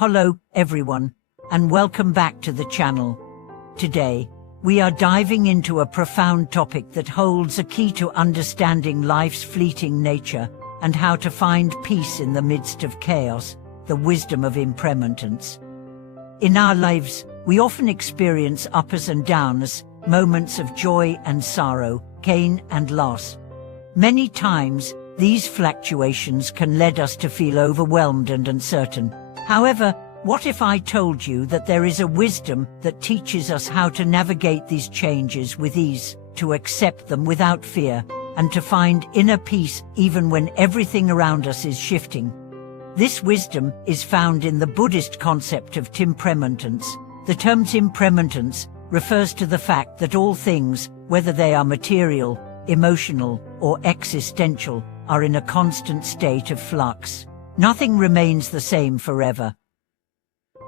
Hello, everyone, and welcome back to the channel. Today, we are diving into a profound topic that holds a key to understanding life's fleeting nature and how to find peace in the midst of chaos, the wisdom of impermanence. In our lives, we often experience ups and downs, moments of joy and sorrow, gain and loss. Many times, these fluctuations can lead us to feel overwhelmed and uncertain. However, what if I told you that there is a wisdom that teaches us how to navigate these changes with ease, to accept them without fear, and to find inner peace even when everything around us is shifting? This wisdom is found in the Buddhist concept of impermanence. The term impermanence refers to the fact that all things, whether they are material, emotional, or existential, are in a constant state of flux. Nothing remains the same forever.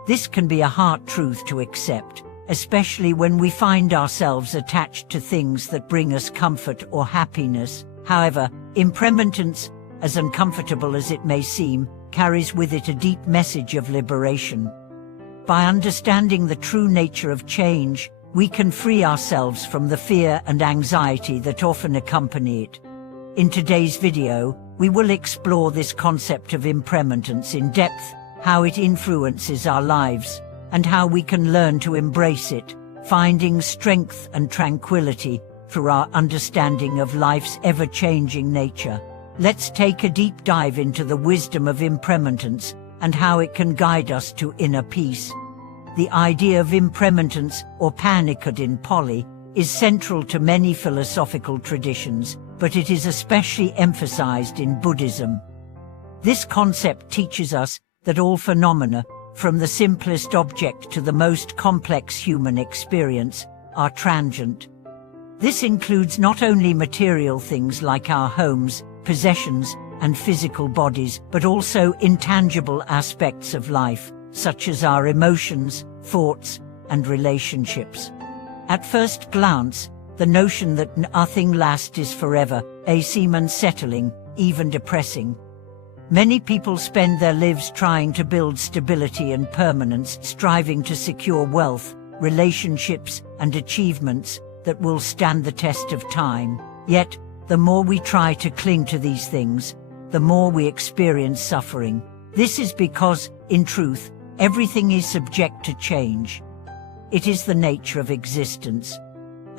This can be a hard truth to accept, especially when we find ourselves attached to things that bring us comfort or happiness. However, impermanence, as uncomfortable as it may seem, carries with it a deep message of liberation. By understanding the true nature of change, we can free ourselves from the fear and anxiety that often accompany it. In today's video, we will explore this concept of impermanence in depth, how it influences our lives, and how we can learn to embrace it, finding strength and tranquility through our understanding of life's ever-changing nature. Let's take a deep dive into the wisdom of impermanence and how it can guide us to inner peace. The idea of impermanence, or panicad in Pali, is central to many philosophical traditions, but it is especially emphasized in Buddhism. This concept teaches us that all phenomena, from the simplest object to the most complex human experience, are transient. This includes not only material things like our homes, possessions, and physical bodies, but also intangible aspects of life, such as our emotions, thoughts, and relationships. At first glance, the notion that nothing lasts is forever may seem unsettling, even depressing. Many people spend their lives trying to build stability and permanence, striving to secure wealth, relationships, and achievements that will stand the test of time. Yet, the more we try to cling to these things, the more we experience suffering. This is because, in truth, everything is subject to change. It is the nature of existence.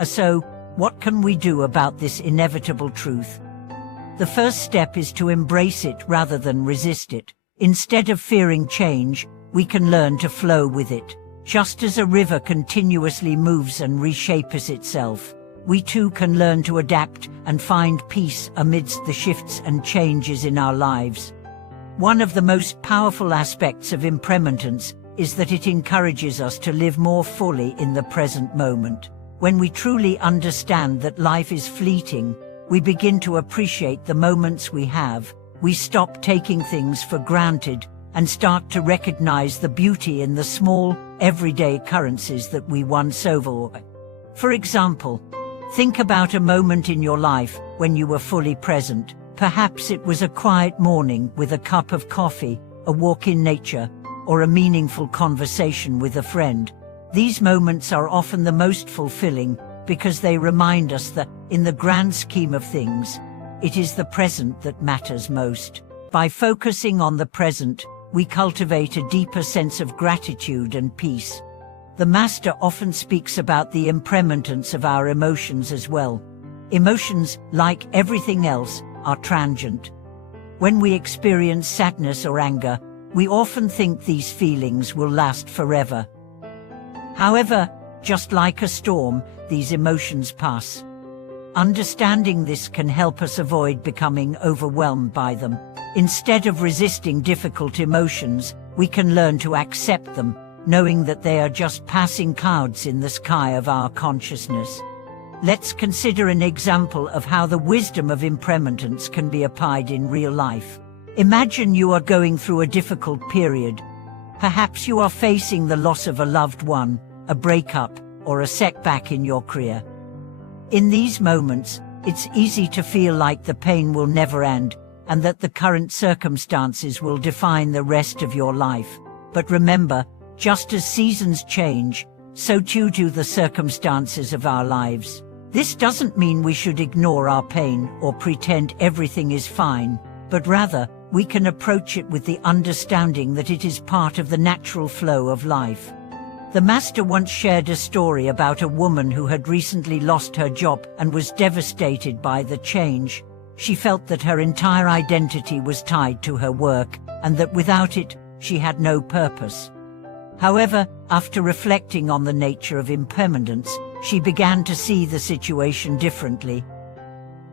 So, what can we do about this inevitable truth? The first step is to embrace it rather than resist it. Instead of fearing change, we can learn to flow with it. Just as a river continuously moves and reshapes itself, we too can learn to adapt and find peace amidst the shifts and changes in our lives. One of the most powerful aspects of impermanence is that it encourages us to live more fully in the present moment. When we truly understand that life is fleeting, we begin to appreciate the moments we have. We stop taking things for granted and start to recognize the beauty in the small, everyday occurrences that we once overlooked. For example, think about a moment in your life when you were fully present. Perhaps it was a quiet morning with a cup of coffee, a walk in nature, or a meaningful conversation with a friend. These moments are often the most fulfilling because they remind us that, in the grand scheme of things, it is the present that matters most. By focusing on the present, we cultivate a deeper sense of gratitude and peace. The Master often speaks about the impermanence of our emotions as well. Emotions, like everything else, are transient. When we experience sadness or anger, we often think these feelings will last forever. However, just like a storm, these emotions pass. Understanding this can help us avoid becoming overwhelmed by them. Instead of resisting difficult emotions, we can learn to accept them, knowing that they are just passing clouds in the sky of our consciousness. Let's consider an example of how the wisdom of impermanence can be applied in real life. Imagine you are going through a difficult period. Perhaps you are facing the loss of a loved one, a breakup, or a setback in your career. In these moments, it's easy to feel like the pain will never end, and that the current circumstances will define the rest of your life. But remember, just as seasons change, so too do the circumstances of our lives. This doesn't mean we should ignore our pain or pretend everything is fine, but rather, we can approach it with the understanding that it is part of the natural flow of life. The master once shared a story about a woman who had recently lost her job and was devastated by the change. She felt that her entire identity was tied to her work, and that without it, she had no purpose. However, after reflecting on the nature of impermanence, she began to see the situation differently.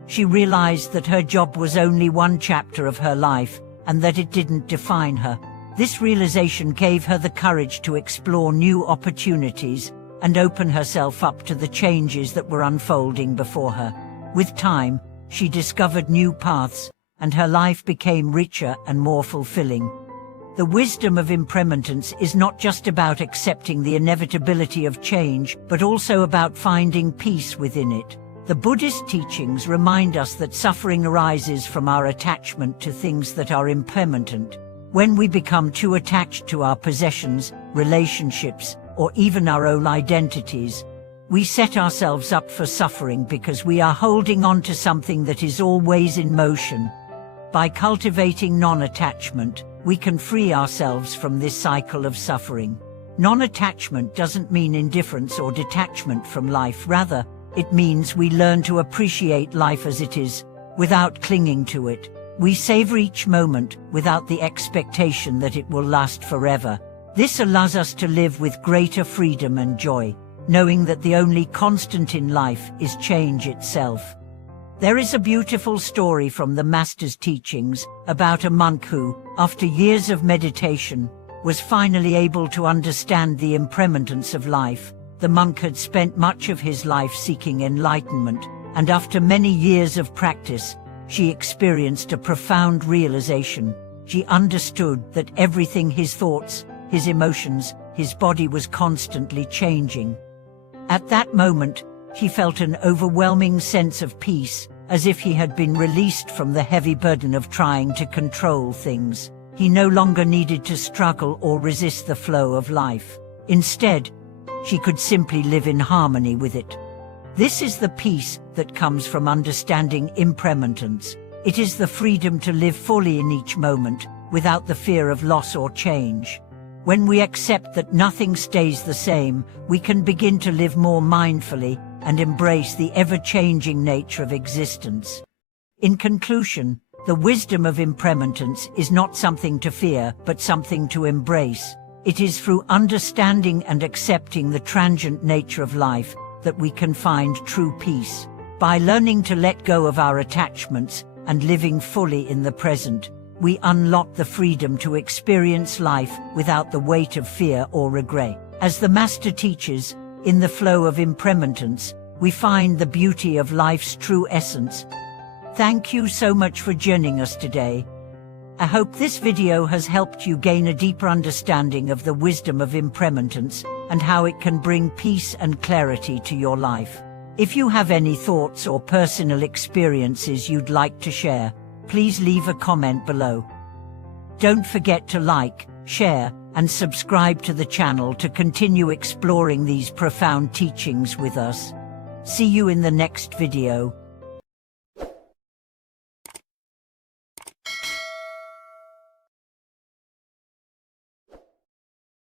She realized that her job was only one chapter of her life, and that it didn't define her. This realization gave her the courage to explore new opportunities and open herself up to the changes that were unfolding before her. With time, she discovered new paths, and her life became richer and more fulfilling. The wisdom of impermanence is not just about accepting the inevitability of change, but also about finding peace within it. The Buddhist teachings remind us that suffering arises from our attachment to things that are impermanent. When we become too attached to our possessions, relationships, or even our own identities, we set ourselves up for suffering because we are holding on to something that is always in motion. By cultivating non-attachment, we can free ourselves from this cycle of suffering. Non-attachment doesn't mean indifference or detachment from life. Rather, it means we learn to appreciate life as it is, without clinging to it. We savor each moment without the expectation that it will last forever. This allows us to live with greater freedom and joy, knowing that the only constant in life is change itself. There is a beautiful story from the Master's teachings about a monk who, after years of meditation, was finally able to understand the impermanence of life. The monk had spent much of his life seeking enlightenment, and after many years of practice, she experienced a profound realization. She understood that everything, his thoughts, his emotions, his body, was constantly changing. At that moment, he felt an overwhelming sense of peace, as if he had been released from the heavy burden of trying to control things. He no longer needed to struggle or resist the flow of life. Instead, she could simply live in harmony with it. This is the peace that comes from understanding impermanence. It is the freedom to live fully in each moment, without the fear of loss or change. When we accept that nothing stays the same, we can begin to live more mindfully and embrace the ever-changing nature of existence. In conclusion, the wisdom of impermanence is not something to fear, but something to embrace. It is through understanding and accepting the transient nature of life that we can find true peace. By learning to let go of our attachments and living fully in the present, we unlock the freedom to experience life without the weight of fear or regret. As the Master teaches, in the flow of impermanence, we find the beauty of life's true essence. Thank you so much for joining us today. I hope this video has helped you gain a deeper understanding of the wisdom of impermanence and how it can bring peace and clarity to your life. If you have any thoughts or personal experiences you'd like to share, please leave a comment below. Don't forget to like, share, and subscribe to the channel to continue exploring these profound teachings with us. See you in the next video.